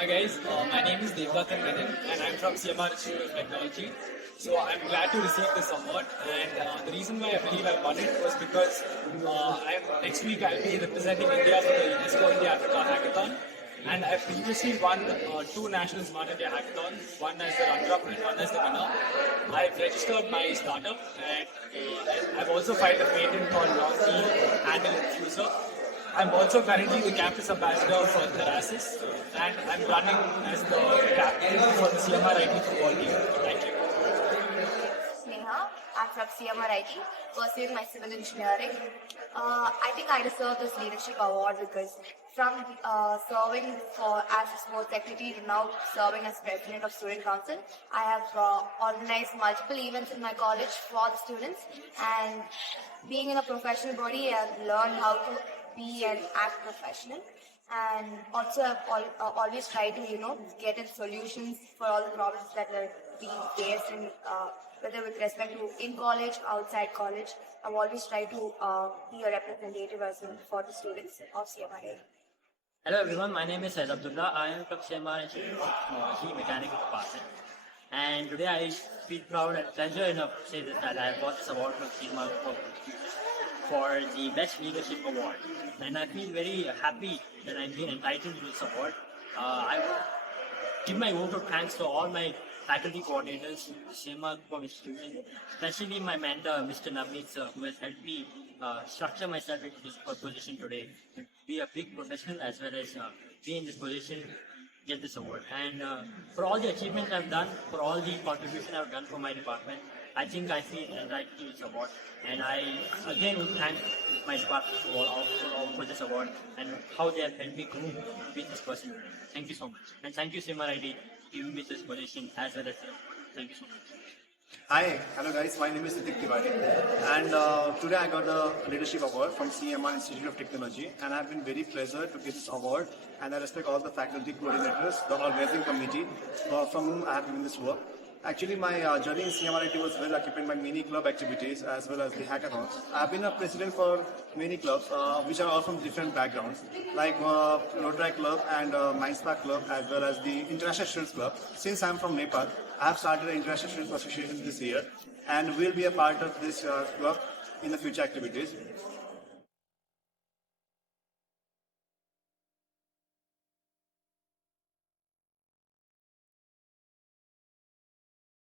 Hi guys, my name is Devadathan and I'm from CMR Institute of Technology. So I'm glad to receive this award, and the reason why I believe I won it was because next week I'll be representing India for the UNESCO India Africa Hackathon, and I've previously won two National Smart India Hackathons, one as the runner-up and one as the winner. I've registered my startup, and I've also filed a patent called Long-Key Handle Infuser. I'm also currently the campus ambassador for Therasis, and I'm running as the captain for the CMR IT football team. Thank you. I'm from CMR IT, pursuing my civil engineering. I think I deserve this leadership award because from serving as a sports secretary to now serving as president of student council, I have organized multiple events in my college for the students, and being in a professional body, I've learned how to be and act professional. And also I've always tried to get in solutions for all the problems that are being faced in whether with respect to in college, outside college. I've always tried to be a representative as well for the students of CMR. Hello everyone, my name is Syed Abdullah. I am from CMR Institute of Technology Mechanical Department. And today I feel proud and pleasure enough to say that I have got this award from CMR for the Best Leadership Award. And I feel very happy that I'm being entitled to this award. I would give my vote of thanks to all my faculty coordinators, CMR institution, especially my mentor, Mr. Navneet sir, who has helped me structure myself into this position today. Be a big professional as well as be in this position, get this award. And for all the achievements I've done, for all the contribution I've done for my department, I think I feel entitled to this award. And I again would thank my department for this award and how they have helped me grow with this person. Thank you so much. And thank you CMR ID giving me this position as well as thank you so much. Hi, hello guys, my name is Nitik Tiwari, and today I got the Leadership Award from CMR Institute of Technology, and I've been very pleased to get this award, and I respect all the faculty coordinators, the organizing committee from whom I have given this work. Actually, my journey in CMR IT was well occupied by many club activities as well as the hackathons. I've been a president for many clubs, which are all from different backgrounds, like Rotary Club and Mindspark Club, as well as the International Students Club. Since I'm from Nepal, I have started the International Students Association this year, and will be a part of this club in the future activities.